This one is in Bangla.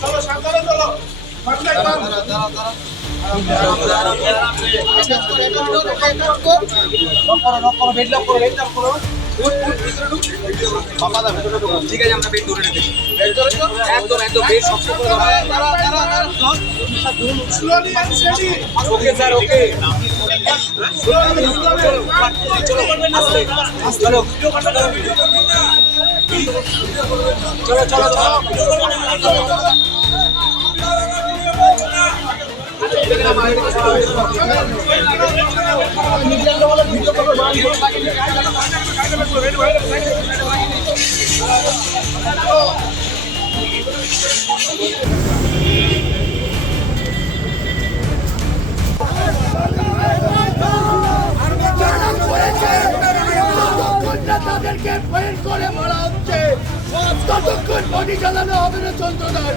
চলো সাবধানে চলো ঠিক আছে আমরা বেড ধরে রেখেছি একদম একদম বেড সবসময় ওকে স্যার ওকে চলো চলো চলো তাদেরকে ফেল করে মারা হচ্ছে কতক্ষণ বডি চালানো হবে না চন্দ্রদার